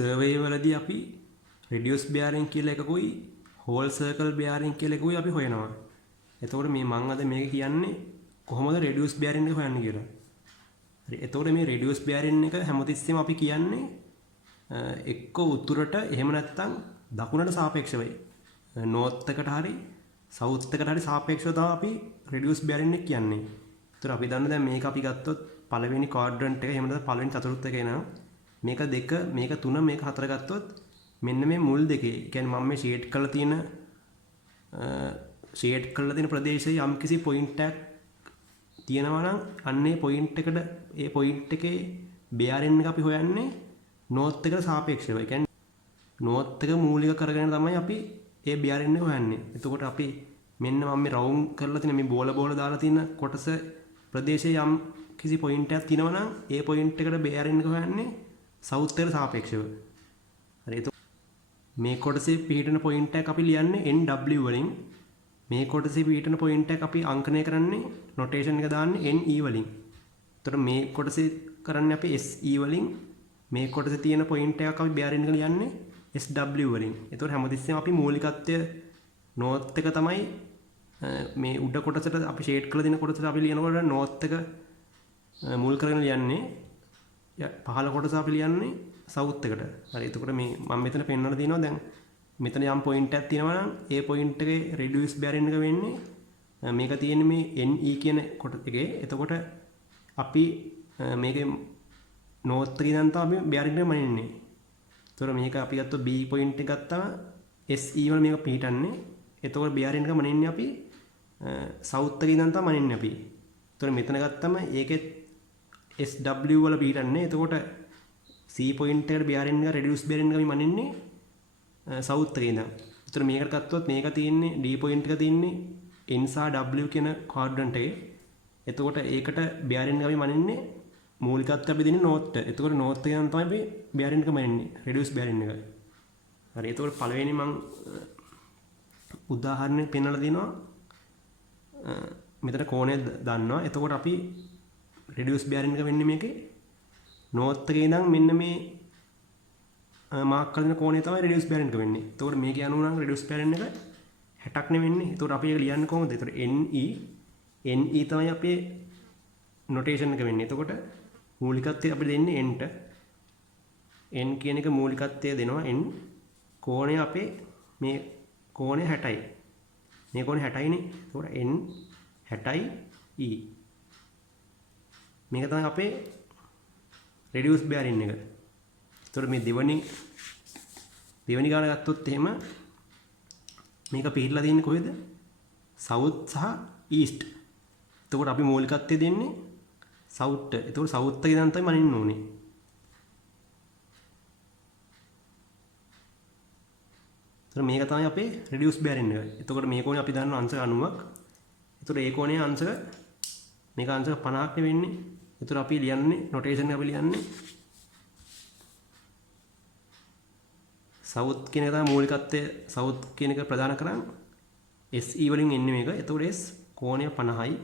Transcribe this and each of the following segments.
Survey වලදී අපි radius බෙයාරින් කියලා එකකුයි හෝල් සර්කල් බෙයාරින් කියලා එකකුයි අපි හොයනවා. එතකොට මේ මම අද මේක කියන්නේ කොහොමද රෙඩියස් බෙයාරින් එක හොයන්නේ කියලා. හරි. එතකොට මේ රෙඩියස් බෙයාරින් එක හැමතිස්සෙම අපි කියන්නේ එක්ක උතුරට එහෙම නැත්නම් දකුණට සාපේක්ෂවයි. නෝර්ත් එකට හරි සවුත් එකට හරි සාපේක්ෂව තමයි අපි රෙඩියස් බෙයාරින් එක කියන්නේ. ඒතර අපි දන්න දැන් මේක අපි ගත්තොත් පළවෙනි ක්වාඩ්‍රන්ට් එක එහෙම නැත්නම් පළවෙනි චතුර්ථ එක එනවා. මේක 2 මේක 3 මේක 4 ගත්තොත් මෙන්න මේ මුල් දෙකේ කියන්නේ මම මේ ෂේඩ් කරලා තියෙන ප්‍රදේශයේ යම්කිසි පොයින්ට් එකක් තියෙනවා නම් අන්නේ පොයින්ට් එකට ඒ පොයින්ට් එකේ බෙයාරින් එක අපි හොයන්නේ නෝර්ත් එකට සාපේක්ෂව. ඒ කියන්නේ නෝර්ත් එක මූලික කරගෙන තමයි අපි ඒ බෙයාරින් එක හොයන්නේ. එතකොට අපි මෙන්න මම මේ රවුන්ඩ් කරලා තියෙන මේ බෝල දාලා තියෙන කොටස ප්‍රදේශයේ යම් කිසි පොයින්ට් එකක් තියෙනවා නම් ඒ පොයින්ට් එකට බෙයාරින් එක හොයන්නේ සවුත් එකට සාපේක්ෂව. හරි. එතකොට මේ කොටසේ පිහිටන පොයින්ට් එකක් අපි ලියන්නේ NW වලින්. මේ කොටසේ පිහිටන පොයින්ට් එකක් අපි අංකණය කරන්නේ නොටේෂන් එක දාන්නේ NE වලින්. එතකොට මේ කොටසේ කරන්නේ අපි SE වලින්. මේ කොටසේ තියෙන පොයින්ට් එකක් අපි බෙයාරින් එක ලියන්නේ SW වලින්. එතකොට හැමතිස්සෙම අපි මූලිකත්වය නෝර්ත් එක තමයි මේ උඩ කොටසට අපි ෂේඩ් කරලා දෙන කොටසට අපි ලියනකොට නෝර්ත් එක මුල් කරගෙන ලියන්නේ. පහළ කොටස අපි ලියන්නේ සවුත් එකට. හරි. එතකොට මේ මම මෙතන පෙන්වන්න තියෙනවා දැන් මෙතන යම් පොයින්ට් එකක් තියෙනවා නම් ඒ පොයින්ට් එකේ රෙඩියස් බෙයාරින් එක වෙන්නේ මේක තියෙන්නේ මේ NE කියන කොටස එකේ. එතකොට අපි මේකේ නෝර්ත් එකේ ඉඳන් තමයි අපි බෙයාරින් එක මනින්නේ. එතකොට මේක අපි ගත්තොත් B පොයින්ට් එක ගත්තම SE වල මේක පිහිටන්නේ. එතකොට බෙයාරින් එක මනින්නේ අපි සවුත් එකේ ඉඳන් තමයි මනින්නේ අපි. එතකොට මෙතන ගත්තම ඒකෙත් SW වල පිහිටන්නේ. එතකොට C පොයින්ට් එකට බෙයාරින් එක රෙඩියස් බෙයාරින් එක අපි මනින්නේ සවුත් එකේ ඉඳන්. එතකොට මේකට ගත්තොත් මේක තියෙන්නේ D පොයින්ට් එක තියෙන්නේ N සහ W කියන ක්වාඩ්‍රන්ට් එකේ. එතකොට ඒකට බෙයාරින් එක අපි මනින්නේ මූලිකත්වය අපි දෙන්නේ නෝර්ත්. එතකොට නෝර්ත් එකෙන් තමයි අපි බෙයාරින් එක මනින්නේ රෙඩියස් බෙයාරින් එක. හරි. එතකොට පළවෙනි මම උදාහරණයක් පෙන්නලා දෙනවා. මෙතන කෝණය දන්නවා. එතකොට අපි රෙඩියස් බෙයාරින් එක වෙන්නේ මේකේ නෝර්ත් එකේ ඉඳන් මෙන්න මේ මාක් කරන කෝණය තමයි රෙඩියස් බෙයාරින් එක වෙන්නේ. එතකොට මේකේ අනුව නම් රෙඩියස් බෙයාරින් එක 60ක් නෙවෙන්නේ. එතකොට අපි ඒක ලියන්නේ කොහොමද? එතකොට NE තමයි අපේ නොටේෂන් එක වෙන්නේ. එතකොට මූලිකත්වය අපි දෙන්නේ n ට. n කියන එක මූලිකත්වය දෙනවා n. කෝණය අපේ මේ කෝණය 60යි. මේ කෝණය 60යිනේ. එතකොට n 60යි e. මේක තමයි අපේ රෙඩියස් බෙයාරින් එක. එතකොට මේ දෙවනි ගාන ගත්තොත් එහෙම මේක පිළිලා තියෙන්නේ කොහෙද? සවුත් සහ ඊස්ට්. එතකොට අපි මූලිකත්වය දෙන්නේ සවුත්. එතකොට සවුත් එකේ ඉඳන් තමයි මනින්න ඕනේ. එතකොට මේක තමයි අපේ රෙඩියස් බෙයාරින් එක. එතකොට මේ කෝණය අපි දන්නවා අංශක 90ක්. එතකොට ඒ කෝණයේ අංශක මේක අංශක 50ක් වෙන්නේ. එතකොට අපි ලියන්නේ නොටේෂන් එක අපි ලියන්නේ සවුත් කියන එක තමයි මූලිකත්වය සවුත් කියන එක ප්‍රදාන කරන්නේ SE වලින් එන්නේ මේක. එතකොට S කෝණය 50යි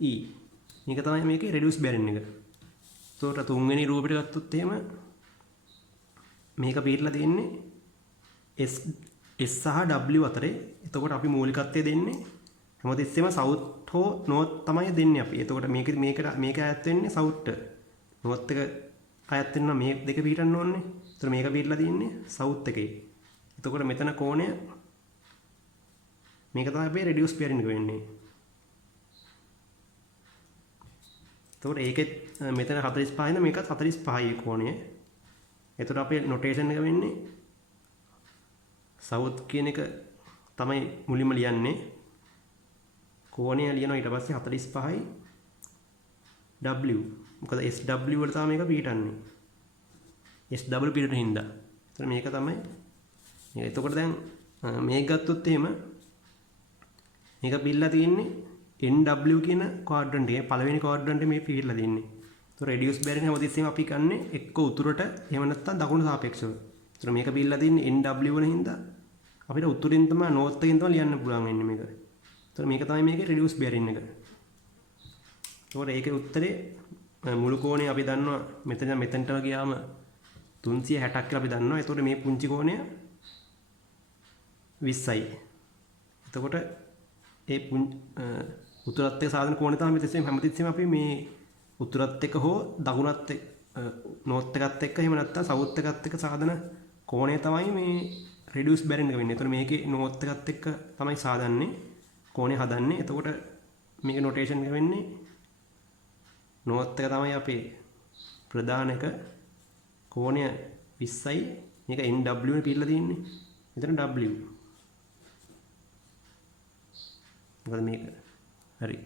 E. මේක තමයි මේකේ රෙඩියස් බෙයාරින් එක. එතකොට තුන්වෙනි රූපෙට ගත්තොත් එහෙම මේක පිටලා තියෙන්නේ S සහ W අතරේ. එතකොට අපි මූලිකත්වය දෙන්නේ හැමතිස්සෙම සවුත් හෝ නෝර්ත් තමයි දෙන්නේ අපි. එතකොට මේක අයත් වෙන්නේ සවුත්ට. නෝර්ත් එක අයත් වෙනවා මේ දෙක පිටන්න ඕනේ. එතකොට මේක පිටලා තියෙන්නේ සවුත් එකේ. එතකොට මෙතන කෝණය මේක තමයි අපේ රෙඩියස් බෙයාරින් එක වෙන්නේ. එතකොට ඒකෙත් මෙතන 45 ඉඳන් මේකත් 45යි කෝණය. එතකොට අපේ නොටේෂන් එක වෙන්නේ සවුත් කියන එක තමයි මුලින්ම ලියන්නේ. කෝණය ලියනවා ඊට පස්සේ 45යි W. මොකද SW වල තමයි මේක පිටන්නේ. SW පිටුන හින්දා. එතකොට මේක තමයි. එතකොට දැන් මේක ගත්තොත් එහෙම මේක පිළලා තියෙන්නේ NW කියන ක්වාඩ්‍රන්ට් එකේ පළවෙනි ක්වාඩ්‍රන්ට් මේ පිළලා තියෙන්නේ. එතකොට රෙඩියස් බෙයාරින් හැමතිස්සෙම අපි ගන්නේ එක්ක උතුරට එහෙම නැත්නම් දකුණට සාපේක්ෂව. එතකොට මේක පිළලා තියෙන්නේ NW වල හින්දා අපිට උතුරින් තමයි නෝර්ත් එකෙන් තමයි ලියන්න පුළුවන් වෙන්නේ මේක. එතකොට මේක තමයි මේකේ රෙඩියස් බෙයාරින් එක. එතකොට ඒකේ උත්තරේ මුළු කෝණය අපි දන්නවා මෙතනට ගියාම 360ක් කියලා අපි දන්නවා. එතකොට මේ පුංචි කෝණය 20යි. එතකොට ඒ උතුරත් එක්ක සාධන කෝණය තමයි හැමතිස්සෙම අපි මේ උතුරත් එක්ක හෝ දකුණත් එක්ක නෝර්ත් එකත් එක්ක එහෙම නැත්නම් සවුත් එකත් එක්ක සාධන කෝණය තමයි මේ රිඩියුස් බැරින් එක වෙන්නේ. එතකොට මේකේ නෝර්ත් එකත් එක්ක තමයි සාදන්නේ කෝණය හදන්නේ. එතකොට මේක නොටේෂන් එක වෙන්නේ නෝර්ත් එක තමයි අපේ ප්‍රධාන එක කෝණය 20යි. මේක NW නේ පිළිලා තියෙන්නේ. මෙතන W. මොකද මේක හරි